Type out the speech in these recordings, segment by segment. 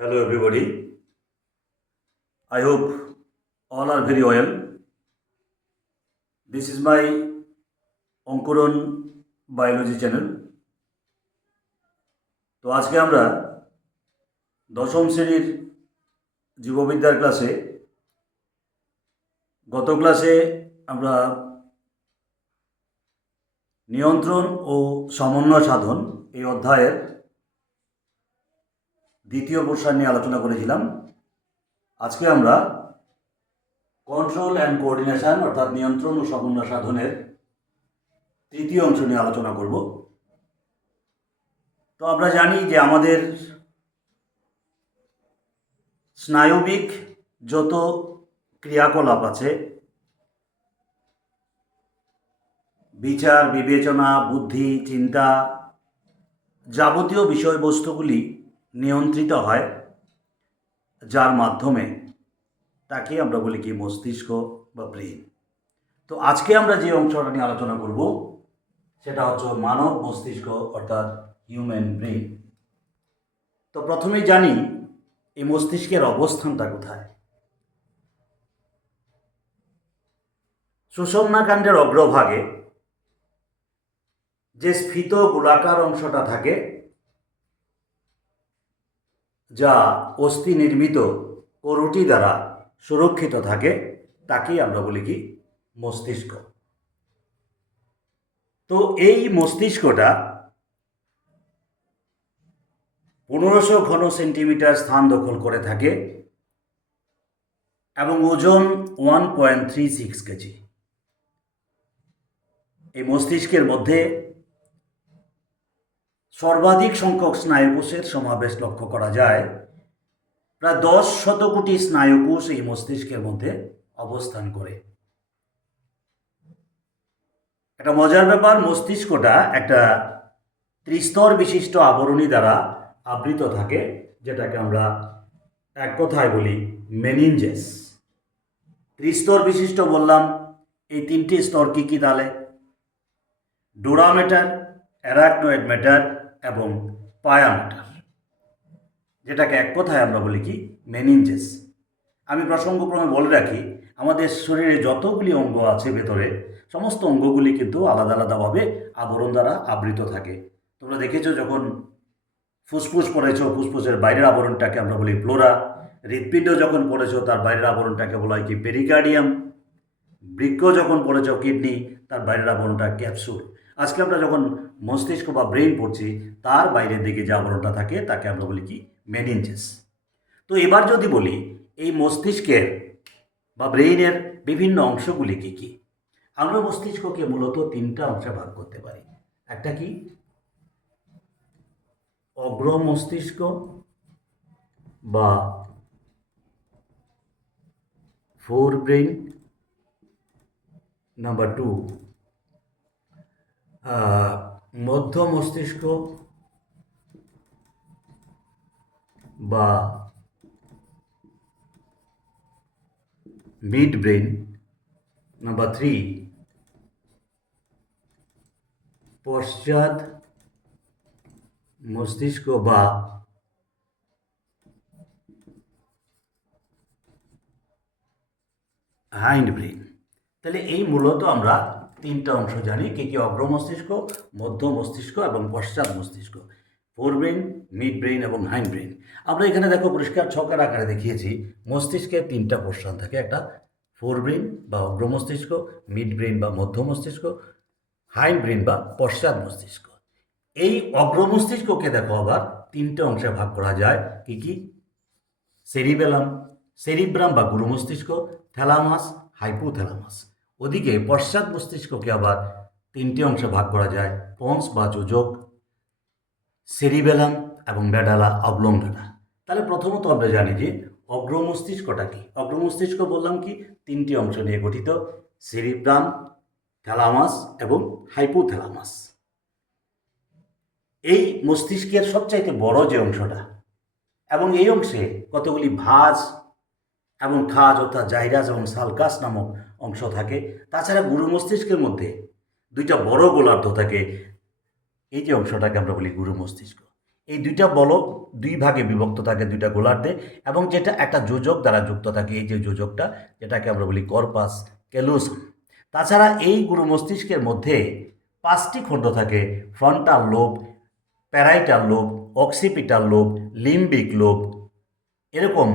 Hello, everybody. I hope all are very well. This is my Ankuran biology channel. তো আজকে আমরা দশম শ্রেণীর জীববিদ্যার ক্লাসে গত ক্লাসে আমরা নিয়ন্ত্রণ ও সমন্বয় সাধন এই অধ্যায়ের দ্বিতীয় পোর্শন নিয়ে আলোচনা করেছিলাম। আজকে আমরা কন্ট্রোল অ্যান্ড কোঅর্ডিনেশন অর্থাৎ নিয়ন্ত্রণ ও সমন্বয় সাধনের তৃতীয় অংশ নিয়ে আলোচনা করব। তো আমরা জানি যে আমাদের স্নায়বিক যত ক্রিয়াকলাপ আছে, বিচার বিবেচনা বুদ্ধি চিন্তা যাবতীয় বিষয়বস্তুগুলি নিয়ন্ত্রিত হয় যার মাধ্যমে তাকে আমরা বলি কি মস্তিষ্ক বা ব্রেন। তো আজকে আমরা যে অংশটা নিয়ে আলোচনা করব সেটা হচ্ছে মানব মস্তিষ্ক অর্থাৎ হিউম্যান ব্রেন। তো প্রথমেই জানি এই মস্তিষ্কের অবস্থানটা কোথায়। সুষুম্নাকাণ্ডের অগ্রভাগে যে স্ফীত গোলাকার অংশটা থাকে যা অস্থি নির্মিত করুটি দ্বারা সুরক্ষিত থাকে তাকেই আমরা বলি কি মস্তিষ্ক। তো এই মস্তিষ্কটা 1500 ঘন সেন্টিমিটার স্থান দখল করে থাকে এবং ওজন 1.36 কেজি। এই মস্তিষ্কের মধ্যে সর্বাধিক সংখ্যক স্নায়ুকোষের সমাবেশ লক্ষ্য করা যায়। প্রায় 10 শতকোটি স্নায়ুকোষ এই মস্তিষ্কের মধ্যে অবস্থান করে। একটা মজার ব্যাপার, মস্তিষ্কটা একটা ত্রিস্তর বিশিষ্ট আবরণী দ্বারা আবৃত থাকে, যেটাকে আমরা এক কথায় বলি মেনিনজেস। ত্রিস্তর বিশিষ্ট বললাম, এই তিনটি স্তর কি কি তাহলে? ডোরা ম্যাটার, অ্যারাকনয়েড ম্যাটার এবং পায়া ম্যাটার, যেটাকে এক কথায় আমরা বলি কি মেনিনজেস। আমি প্রসঙ্গক্রমে বলে রাখি, আমাদের শরীরে যতগুলি অঙ্গ আছে ভেতরে সমস্ত অঙ্গগুলি কিন্তু আলাদা আলাদাভাবে আবরণ দ্বারা আবৃত থাকে। তোমরা দেখেছো যখন ফুসফুস পড়েছ, ফুসফুসের বাইরের আবরণটাকে আমরা বলি ফ্লোরা। হৃৎপিণ্ড যখন পড়েছ তার বাইরের আবরণটাকে বলা হয় কি পেরিকার্ডিয়াম। বৃক্ক যখন পড়েছ কিডনি, তার বাইরের আবরণটা ক্যাপসুল। আজকে আমরা যখন মস্তিষ্ক বা ব্রেন পড়ছি তার বাইরের দিকে যে আবরণটা থাকে তাকে আমরা বলি কি মেনিনজেস। তো এবার যদি বলি এই মস্তিষ্কের বা ব্রেইনের বিভিন্ন অংশগুলি কী কী, আমরা মস্তিষ্ককে মূলত তিনটা অংশে ভাগ করতে পারি। একটা কি অগ্র মস্তিষ্ক বা ফোর ব্রেন, নাম্বার 2 মধ্য মস্তিষ্ক বা মিড ব্রেন, নাম্বার 3 পশ্চাৎ মস্তিষ্ক বা হাইন্ড ব্রেন। তাহলে এই মূলত আমরা তিনটা অংশ জানি, কি কি অগ্র মস্তিষ্ক, মধ্য মস্তিষ্ক এবং পশ্চাৎ মস্তিষ্ক, ফোর ব্রেন, মিড ব্রেন এবং হাইন্ড ব্রেন। আমরা এখানে দেখো পরিষ্কার ছকের আকারে দেখিয়েছি মস্তিষ্কের তিনটা পোর্শন থাকে, একটা ফোর ব্রেন বা অগ্র মস্তিষ্ক, মিড ব্রেন বা মধ্য মস্তিষ্ক, হাইন্ড ব্রেন বা পশ্চাৎ মস্তিষ্ক। এই অগ্র মস্তিষ্ককে দেখো আবার তিনটে অংশে ভাগ করা যায়, কি কি সেরিবেলাম, সেরিব্রাম বা গুরু মস্তিষ্ক, থ্যালামাস, হাইপোথ্যালামাস। ওদিকে পশ্চাৎ মস্তিষ্ককে আবার তিনটে অংশে ভাগ করা যায়, পন্স বা যোজক, সেরিবেলাম এবং মেডালা অবলঙ্গনা। তাহলে প্রথমত আমরা জানি যে অগ্র মস্তিষ্কটা কি। অগ্র মস্তিষ্ক বললাম কি তিনটি অংশ নিয়ে গঠিত, সেরিব্রাম, থ্যালামাস এবং হাইপোথ্যালামাস। এই মস্তিষ্কের সবচাইতে বড় যে অংশটা, এবং এই অংশে কতগুলি ভাঁজ এবং খাজ অর্থাৎ জাইরাস এবং সালকাস নামক অংশ থাকে। তাছাড়া গুরু মস্তিষ্কের মধ্যে দুইটা বড় গোলার্ধ থাকে, এই যে অংশটাকে আমরা বলি গুরু মস্তিষ্ক। এই দুইটা বল দুই ভাগে বিভক্ত থাকে, দুইটা গোলার্ধে, এবং যেটা একটা যোজক দ্বারা যুক্ত থাকে, এই যে যোজকটা যেটাকে আমরা বলি কর্পাস ক্যালোসাম। তাছাড়া এই গুরু মস্তিষ্কের মধ্যে 5টি খণ্ড থাকে: frontal lobe, parietal lobe, occipital lobe, লিম্বিক lobe, এরকম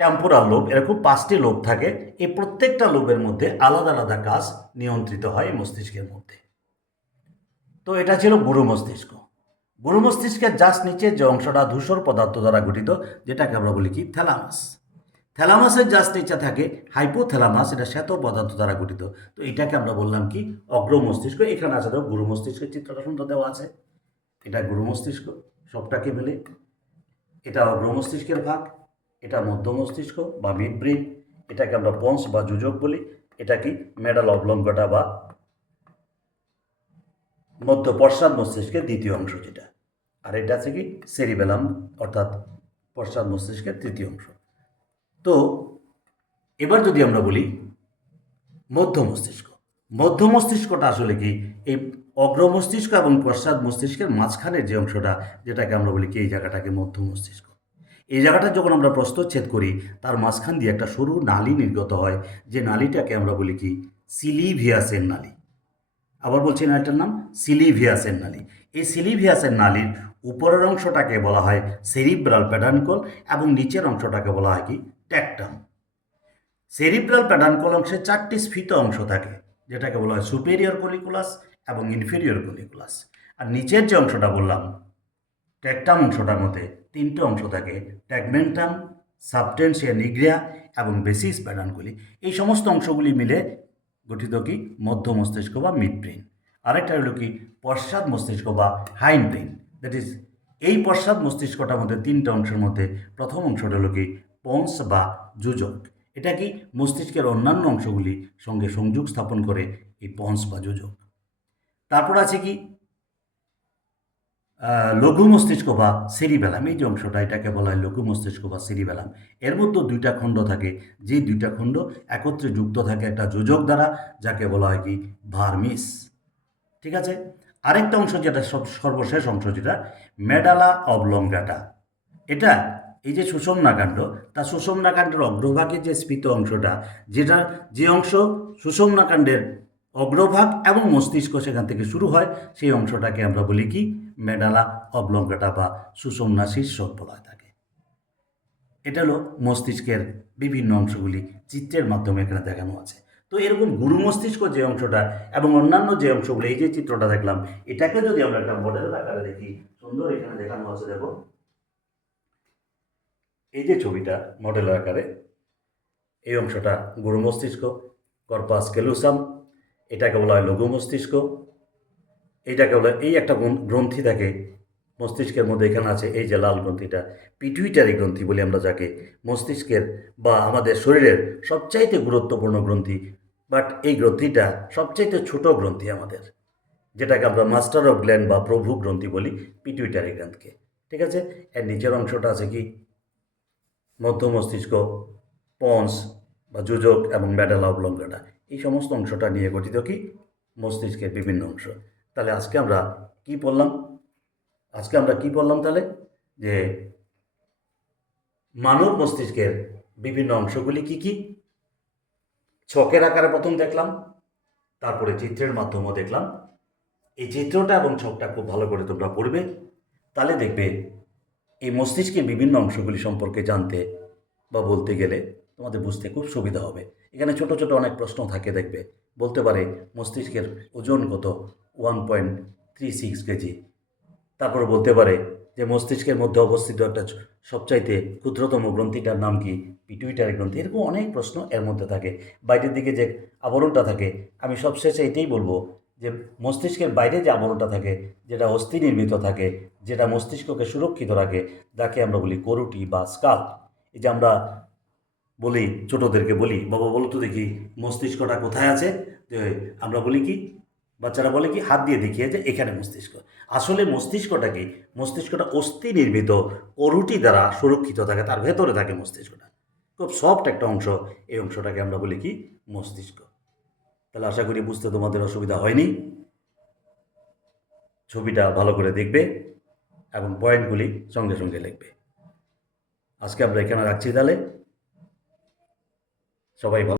টেম্পোরাল লোব, এরকম 5টি লোব থাকে। এই প্রত্যেকটা লোবের মধ্যে আলাদা আলাদা কাজ নিয়ন্ত্রিত হয় মস্তিষ্কের মধ্যে। তো এটা ছিল গুরু মস্তিষ্ক। গুরু মস্তিষ্কের জাস্ট নিচে যে অংশটা ধূসর পদার্থ দ্বারা গঠিত, যেটাকে আমরা বলি কি থ্যালামাস। থ্যালামাসের জাস্ট নিচে থাকে হাইপোথ্যালামাস, এটা শ্বেত পদার্থ দ্বারা গঠিত। তো এটাকে আমরা বললাম কি অগ্র মস্তিষ্ক। এখানে আছে দেখো গুরু মস্তিষ্কের চিত্রটা সুন্দর দেওয়া আছে, এটা গুরু মস্তিষ্ক সবটাকে মিলে। এটা অগ্র মস্তিষ্কের ভাগ, এটা মধ্য মস্তিষ্ক বা মিড ব্রেন, এটাকে আমরা পন্স বা যোজক বলি। এটা কি মেডাল অবলঙ্গটা বা মধ্য পশ্চাৎ মস্তিষ্কের দ্বিতীয় অংশ যেটা, আর এটা আছে কি সেরিবেলাম অর্থাৎ পশ্চাৎ মস্তিষ্কের তৃতীয় অংশ। তো এবার যদি আমরা বলি মধ্য মস্তিষ্ক, মধ্য মস্তিষ্কটা আসলে কি এই অগ্র মস্তিষ্ক এবং পশ্চাৎ মস্তিষ্কের মাঝখানের যে অংশটা, যেটাকে আমরা বলি কি এই জায়গাটাকে মধ্য মস্তিষ্ক। এই জায়গাটা যখন আমরা প্রস্থচ্ছেদ করি, তার মাঝখান দিয়ে একটা সরু নালী নির্গত হয়, যে নালীটাকে আমরা বলি কি সিলিভিয়াসের নালী। আবার বলছি নালীটার নাম সিলিভিয়াসের নালী। এই সিলিভিয়াসের নালীর উপরের অংশটাকে বলা হয় সেরিব্রাল প্যাডানকল এবং নিচের অংশটাকে বলা হয় কি ট্যাকটাম। সেরিব্রাল প্যাডানকল অংশে 4টি স্ফীত অংশ থাকে, যেটাকে বলা হয় সুপেরিয়র কলিকুলাস এবং ইনফেরিয়র কলিকুলাস। আর নিচের যে অংশটা বললাম ট্যাকটাম অংশটার মধ্যে 3টে অংশ থাকে: ট্যাগমেন্টাম, সাবটেন্সিয়া নিগ্রিয়া এবং বেসিস প্যাডানকলি। এই সমস্ত অংশগুলি মিলে গঠিত কি মধ্য মস্তিষ্ক বা মিড ব্রেন। আরেকটা হলো কি পশ্চাৎ মস্তিষ্ক বা হাইন্ড ব্রেন। দ্যাট ইজ এই পশ্চাৎ মস্তিষ্কটার মধ্যে 3টে অংশের মধ্যে প্রথম অংশটা হলো কি পন্স বা যোজক। এটা কি মস্তিষ্কের অন্যান্য অংশগুলির সঙ্গে সংযোগ স্থাপন করে এই পন্স বা যোজক। তারপর আছে কি লঘু মস্তিষ্ক বা সেরিবেলাম। এই যে অংশটা, এটাকে বলা হয় লঘু মস্তিষ্ক বা সেরিবেলাম। এর মধ্যে 2টা খণ্ড থাকে, যে 2টা খণ্ড একত্রে যুক্ত থাকে একটা যোজক দ্বারা, যাকে বলা হয় কি ভার্মিস। ঠিক আছে। আরেকটা অংশ যেটা সর্বশেষ অংশ, যেটা মেডালা অবলঙ্গাটা। এটা এই যে সুষুম্নাকাণ্ড, তা সুষুম্নাকাণ্ডের অগ্রভাগের যে স্ফীত অংশটা, যেটা যে অংশ সুষুম্নাকাণ্ডের অগ্রভাগ এবং মস্তিষ্ক সেখান থেকে শুরু হয়, সেই অংশটাকে আমরা বলি কি মেডালা অবলঙ্গাটা বা সুষুম্না শীর্ষক বলা হয় থাকে। এটা হলো মস্তিষ্কের বিভিন্ন অংশগুলি চিত্রের মাধ্যমে এখানে দেখানো আছে। তো এরকম গুরু মস্তিষ্ক যে অংশটা এবং অন্যান্য যে অংশগুলো, এই যে চিত্রটা দেখলাম, এটাকে যদি আমরা একটা মডেলের আকারে দেখি, সুন্দর এখানে দেখানো আছে দেখো, এই যে ছবিটা মডেলের আকারে, এই অংশটা গুরু মস্তিষ্ক, কর্পাস ক্যালোসাম, এটাকে বলা হয় লঘু মস্তিষ্ক। এইটাকে বলা এই একটা গ্রন্থি থাকে মস্তিষ্কের মধ্যে, এখানে আছে এই যে লাল গ্রন্থিটা, পিটুইটারি গ্রন্থি বলি আমরা যাকে, মস্তিষ্কের বা আমাদের শরীরের সবচাইতে গুরুত্বপূর্ণ গ্রন্থি। বাট এই গ্রন্থিটা সবচাইতে ছোট গ্রন্থি আমাদের, যেটাকে আমরা মাস্টার অফ গ্ল্যান্ড বা প্রভু গ্রন্থি বলি, পিটুইটারি গ্ল্যান্ডকে। ঠিক আছে। এর নিচের অংশটা আছে কি মধ্য মস্তিষ্ক, পন্স বা যোজক এবং মেডালা অবলঙ্গাটা। এই সমস্ত অংশটা নিয়ে গঠিত কি মস্তিষ্কের বিভিন্ন অংশ। তাহলে আজকে আমরা কি পড়লাম? তাহলে যে মানব মস্তিষ্কের বিভিন্ন অংশগুলি কি কি, ছকের আকারে প্রথম দেখলাম, তারপরে চিত্রের মাধ্যমেও দেখলাম। এই চিত্রটা এবং ছকটা খুব ভালো করে তোমরা পড়বে, তাহলে দেখবে এই মস্তিষ্কের বিভিন্ন অংশগুলি সম্পর্কে জানতে বা বলতে গেলে তোমাদের বুঝতে খুব সুবিধা হবে। এখানে ছোট ছোট অনেক প্রশ্ন থাকে, দেখবে বলতে পারে মস্তিষ্কের ওজন কত, 1.36 কেজি। তারপরে বলতে পারে যে মস্তিষ্কের মধ্যে অবস্থিত একটা সবচাইতে ক্ষুদ্রতম গ্রন্থিটার নাম কি, পিটুইটারি গ্রন্থি। এরকম অনেক প্রশ্ন এর মধ্যে থাকে। বাইরের দিকে যে আবরণটা থাকে, আমি সবশেষে এটাই বলবো যে মস্তিষ্কের বাইরে যে আবরণটা থাকে, যেটা অস্থি নির্মিত থাকে, যেটা মস্তিষ্ককে সুরক্ষিত রাখে, যাকে আমরা বলি করুটি বা স্কাল। এই যে আমরা বলি, ছোটদেরকে বলি, বাবা বলো তো দেখি মস্তিষ্কটা কোথায় আছে, যে আমরা বলি কি, বাচ্চারা বলে কি হাত দিয়ে দেখিয়ে যে এখানে মস্তিষ্ক। আসলে মস্তিষ্কটা কি, মস্তিষ্কটা অস্থি নির্মিত করুটি দ্বারা সুরক্ষিত থাকে, তার ভেতরে থাকে মস্তিষ্কটা, খুব সফট একটা অংশ। এই অংশটাকে আমরা বলি কি মস্তিষ্ক। তাহলে আশা করি বুঝতে তোমাদের অসুবিধা হয়নি। ছবিটা ভালো করে দেখবে, এবং পয়েন্টগুলি সঙ্গে সঙ্গে লিখবে। আজকে আমরা এখানে রাখছি তাহলে। সবাই ভালো।